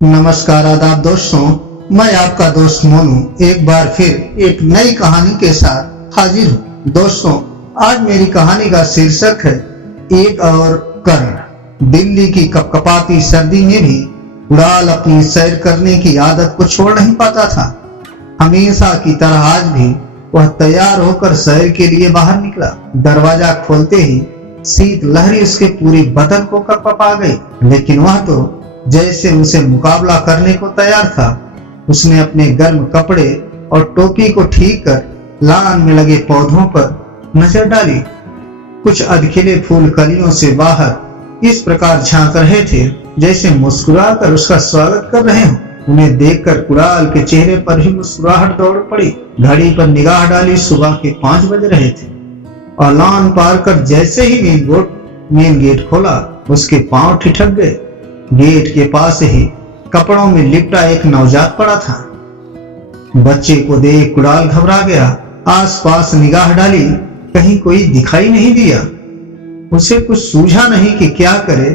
नमस्कार आदाब दोस्तों, मैं आपका दोस्त मोनू एक बार फिर एक नई कहानी के साथ हाजिर हूँ। दोस्तों, आज मेरी कहानी का शीर्षक है एक और कर्ण। दिल्ली की कपकपाती सर्दी में भी उड़ाल अपनी सैर करने की आदत को छोड़ नहीं पाता था। हमेशा की तरह आज भी वह तैयार होकर सैर के लिए बाहर निकला। दरवाजा खोलते ही शीत लहरी उसके पूरे बदन को कपकपा गई, लेकिन वह तो जैसे उसे मुकाबला करने को तैयार था। उसने अपने गर्म कपड़े और टोपी को ठीक कर लान में लगे पौधों पर नजर डाली। कुछ अधखिले फूल कलियों से बाहर इस प्रकार झांक रहे थे जैसे मुस्कुराकर उसका स्वागत कर रहे हों। उन्हें देखकर कुणाल के चेहरे पर ही मुस्कुराहट दौड़ पड़ी। घड़ी पर निगाह डाली, सुबह के 5 बज रहे थे और लान पार कर जैसे ही मेन गेट खोला, उसके पांव ठिठक गए। गेट के पास ही कपड़ों में लिपटा एक नवजात पड़ा था। बच्चे को देख कुणाल घबरा गया। आसपास निगाह डाली, कहीं कोई दिखाई नहीं दिया। उसे कुछ सूझा नहीं कि क्या करे।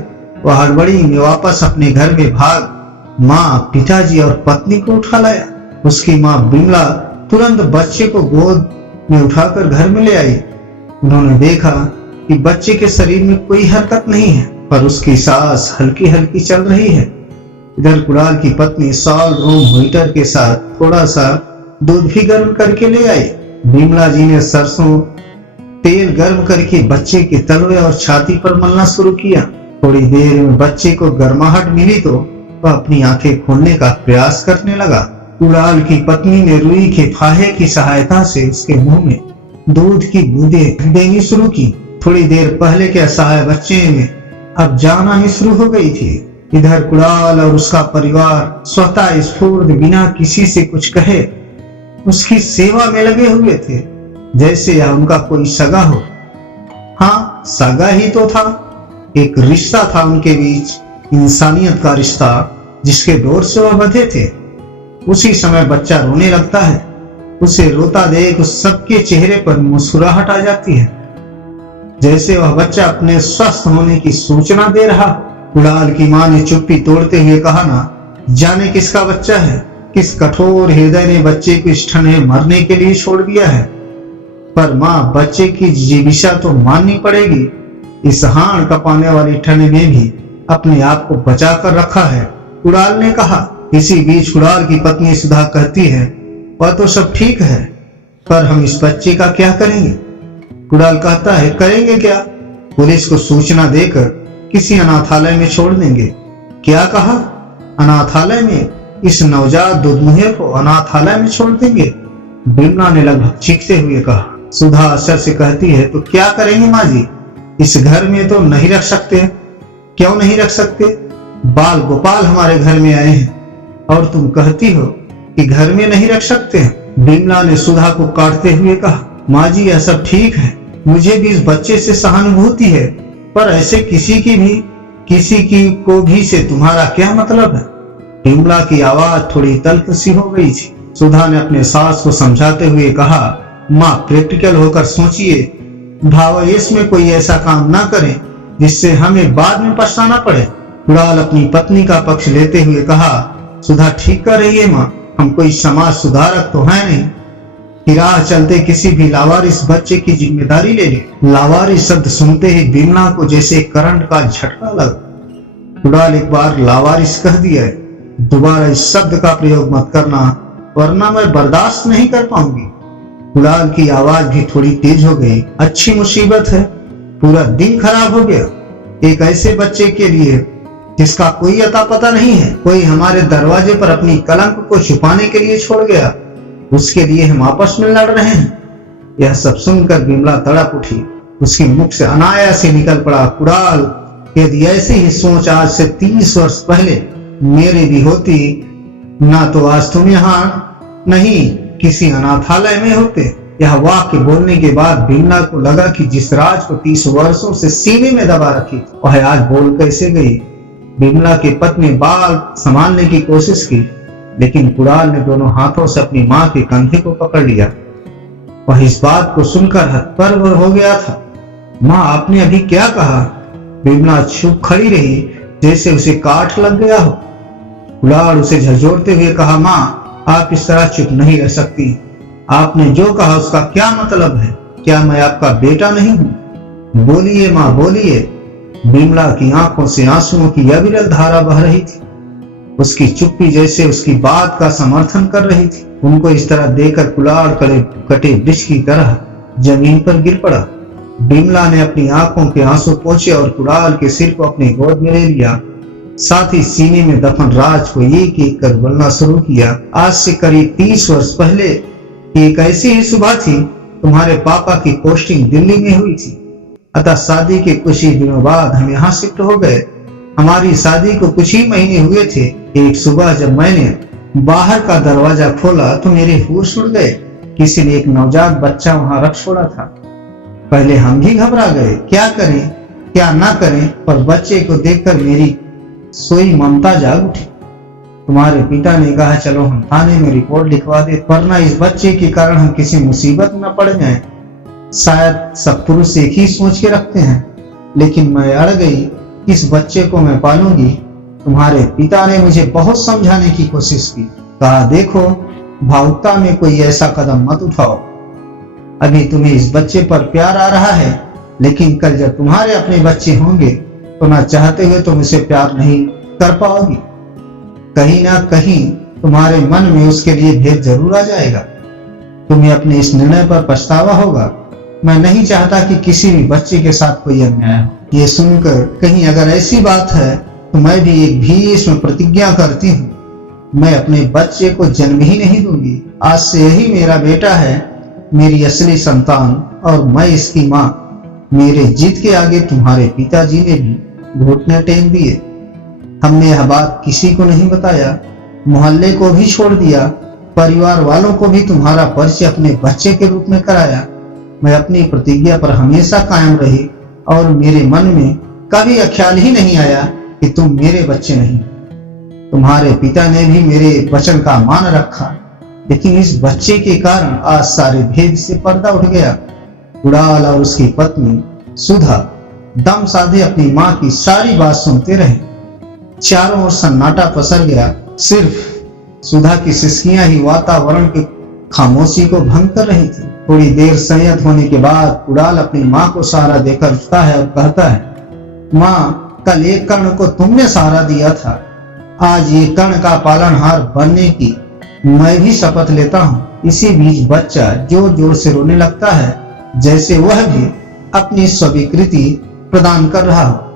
वह हड़बड़ी में वापस अपने घर में भाग माँ, पिताजी और पत्नी को उठा लाया। उसकी माँ बिमला तुरंत बच्चे को गोद में उठाकर घर में ले आई। उन्होंने देखा कि बच्चे के शरीर में कोई हरकत नहीं है, पर उसकी सांस हल्की हल्की चल रही है। इधर कुणाल की पत्नी सॉल रूम हीटर के साथ थोड़ा सा दूध भी गर्म करके ले आई। बिमला जी ने सरसों तेल गर्म करके बच्चे के तलवे और छाती पर मलना शुरू किया। थोड़ी देर में बच्चे को गर्माहट मिली तो वह अपनी आंखें खोलने का प्रयास करने लगा। कुणाल की पत्नी ने रुई के फाहे की सहायता से उसके मुंह में दूध की बूंदें देनी शुरू की। थोड़ी देर पहले के असहाय बच्चे में अब जान आनी शुरू हो गई थी। इधर कुणाल और उसका परिवार स्वतः स्फूर्त बिना किसी से कुछ कहे उसकी सेवा में लगे हुए थे, जैसे यह उनका कोई सगा हो। हाँ, सगा ही तो था। एक रिश्ता था उनके बीच, इंसानियत का रिश्ता, जिसके डोर से वह बंधे थे। उसी समय बच्चा रोने लगता है। उसे रोता देख उस सबके चेहरे पर मुस्कुराहट आ जाती है, जैसे वह बच्चा अपने स्वस्थ होने की सूचना दे रहा। कुणाल की मां ने चुप्पी तोड़ते हुए कहा, ना जाने किसका बच्चा है, किस कठोर हृदय ने बच्चे को इस ठंड में मरने के लिए छोड़ दिया है। पर मां, बच्चे की जिज्ञासा तो माननी पड़ेगी। इस हाड़ कपाने वाली ठंड में भी अपने आप को बचा कर रखा है, कुणाल ने कहा। इसी बीच कुणाल की पत्नी सुधा कहती है, वह तो सब ठीक है, पर हम इस बच्चे का क्या करेंगे। कुणाल कहता है, करेंगे क्या? पुलिस को सूचना देकर किसी अनाथालय में छोड़ देंगे। क्या कहा? अनाथालय में? इस नवजात दुधमुहे को अनाथालय में छोड़ देंगे? बिमला ने लगभग चीखते हुए कहा। सुधा असर से कहती है, तो क्या करेंगे माँ जी? इस घर में तो नहीं रख सकते। क्यों नहीं रख सकते? बाल गोपाल हमारे घर में आए हैं और तुम कहती हो कि घर में नहीं रख सकते। बिमला ने सुधा को काटते हुए कहा, माँ जी, यह सब ठीक है, मुझे भी इस बच्चे से सहानुभूति है, पर ऐसे किसी की को भी से तुम्हारा क्या मतलब है? बिमला की आवाज थोड़ी तल्ख सी हो गई थी। सुधा ने अपने सास को समझाते हुए कहा, माँ, प्रैक्टिकल होकर सोचिए। भावावेश में कोई ऐसा काम ना करें जिससे हमें बाद में पछताना पड़े। कुणाल अपनी पत्नी का पक्ष लेते हुए कहा, सुधा ठीक कर रही है माँ, हम कोई समाज सुधारक तो है नहीं कि राह चलते किसी भी लावारिस बच्चे की जिम्मेदारी ले ले। लावारिस शब्द सुनते ही बिमला को जैसे करंट का झटका लगा। कुणाल एक बार लावारिस कह दिया है, दोबारा इस शब्द का प्रयोग मत करना, वरना मैं बर्दाश्त नहीं कर पाऊंगी। कुणाल की आवाज भी थोड़ी तेज हो गई। अच्छी मुसीबत है, पूरा दिन खराब हो गया एक ऐसे बच्चे के लिए जिसका कोई अता पता नहीं है। कोई हमारे दरवाजे पर अपनी कलंक को छुपाने के लिए छोड़ गया, उसके लिए हम आपस में लड़ रहे हैं। यह सब सुनकर बिमला तड़प उठी। उसके मुख से अनायास से निकल पड़ा, कुणाल, यदि ऐसी ही सोच आज से 30 वर्ष पहले मेरी भी होती, ना तो आज तुम यहाँ नहीं किसी अनाथालय में होते। यह वाक्य बोलने के बाद बिमला को लगा कि जिस राज को 30 वर्षों से सीने में दबा रखी वह आज बोल कैसे गई। बिमला के पत्नी बाल संभालने की कोशिश की, लेकिन कुणाल ने दोनों हाथों से अपनी मां के कंधे को पकड़ लिया। वह इस बात को सुनकर हतप्रभ हो गया था। मां, आपने अभी क्या कहा? बिमला चुप खड़ी रही, जैसे उसे काट लग गया हो। कुणाल उसे झकझोरते हुए कहा, माँ आप इस तरह चुप नहीं रह सकती। आपने जो कहा उसका क्या मतलब है? क्या मैं आपका बेटा नहीं हूँ? बोलिए माँ बोलिए। बिमला की आंखों से आंसुओं की अविरल धारा बह रही थी। उसकी चुप्पी जैसे उसकी बात का समर्थन कर रही थी। उनको इस तरह देखकर कुणाल कटे वृक्ष की तरह जमीन पर गिर पड़ा। बिमला ने अपनी आंखों के आंसू पोंछे और कुणाल के सिर को अपनी गोद में ले लिया। साथ ही सीने में दफन राज को एक एक कर बोलना शुरू किया। आज से करीब 30 वर्ष पहले एक ऐसी ही सुबह थी। तुम्हारे पापा की पोस्टिंग दिल्ली में हुई थी, अतः शादी के कुछ ही दिनों बाद हम यहाँ शिफ्ट हो गए। हमारी शादी को कुछ ही महीने हुए थे। एक सुबह जब मैंने बाहर का दरवाजा खोला तो मेरे होश उड़ गए। किसी ने एक नवजात बच्चा वहां रख छोड़ा था। पहले हम भी घबरा गए, क्या करें क्या ना करें, पर बच्चे को देखकर मेरी सोई ममता जाग उठी। तुम्हारे पिता ने कहा, चलो हम थाने में रिपोर्ट लिखवा दे, वरना इस बच्चे के कारण हम किसी मुसीबत में न पड़ जाएं। शायद सब पुरुष एक ही सोच के रखते हैं, लेकिन मैं अड़ गई। इस बच्चे को मैं पालूंगी। तुम्हारे पिता ने मुझे बहुत समझाने की कोशिश की। कहा, देखो भावुकता में कोई ऐसा कदम मत उठाओ। अभी तुम्हें इस बच्चे पर प्यार आ रहा है, लेकिन कल जब तुम्हारे अपने बच्चे होंगे तो ना चाहते हुए तुम उसे प्यार नहीं कर पाओगी। कहीं ना कहीं तुम्हारे मन में उसके लिए भेद जरूर आ जाएगा। तुम्हें अपने इस निर्णय पर पछतावा होगा। मैं नहीं चाहता कि किसी भी बच्चे के साथ कोई अन्याय हो। ये सुनकर कहीं अगर ऐसी बात है तो मैं भी एक भीष्म प्रतिज्ञा करती हूँ। मैं अपने बच्चे को जन्म ही नहीं दूंगी। आज से यही मेरा बेटा है, मेरी असली संतान, और मैं इसकी माँ। मेरे जिद के आगे तुम्हारे पिताजी ने भी घुटने टेक दिए। हमने यह बात किसी को नहीं बताया, मोहल्ले को भी छोड़ दिया, परिवार वालों को भी तुम्हारा परिचय अपने बच्चे के रूप में कराया। मैं अपनी प्रतिज्ञा पर हमेशा कायम रही और मेरे मन में कभी ख्याल ही नहीं आया कि तुम मेरे बच्चे नहीं। तुम्हारे पिता ने भी मेरे वचन का मान रखा, लेकिन इस बच्चे के कारण आज सारे भेद से पर्दा उठ गया। कुणाल और उसकी पत्नी सुधा दम साधे अपनी माँ की सारी बात सुनते रहे। चारों ओर सन्नाटा पसर गया। सिर्फ सुधा की सिसकियां ही वातावरण की खामोशी को भंग कर रही थी। थोड़ी देर संयत होने के बाद कुणाल अपनी माँ को सहारा देकर उठता है और कहता है, माँ कल एक कर्ण को तुमने सहारा दिया था, आज ये कर्ण का पालनहार बनने की मैं भी शपथ लेता हूँ। इसी बीच बच्चा जोर जोर से रोने लगता है, जैसे वह भी अपनी स्वीकृति प्रदान कर रहा हो।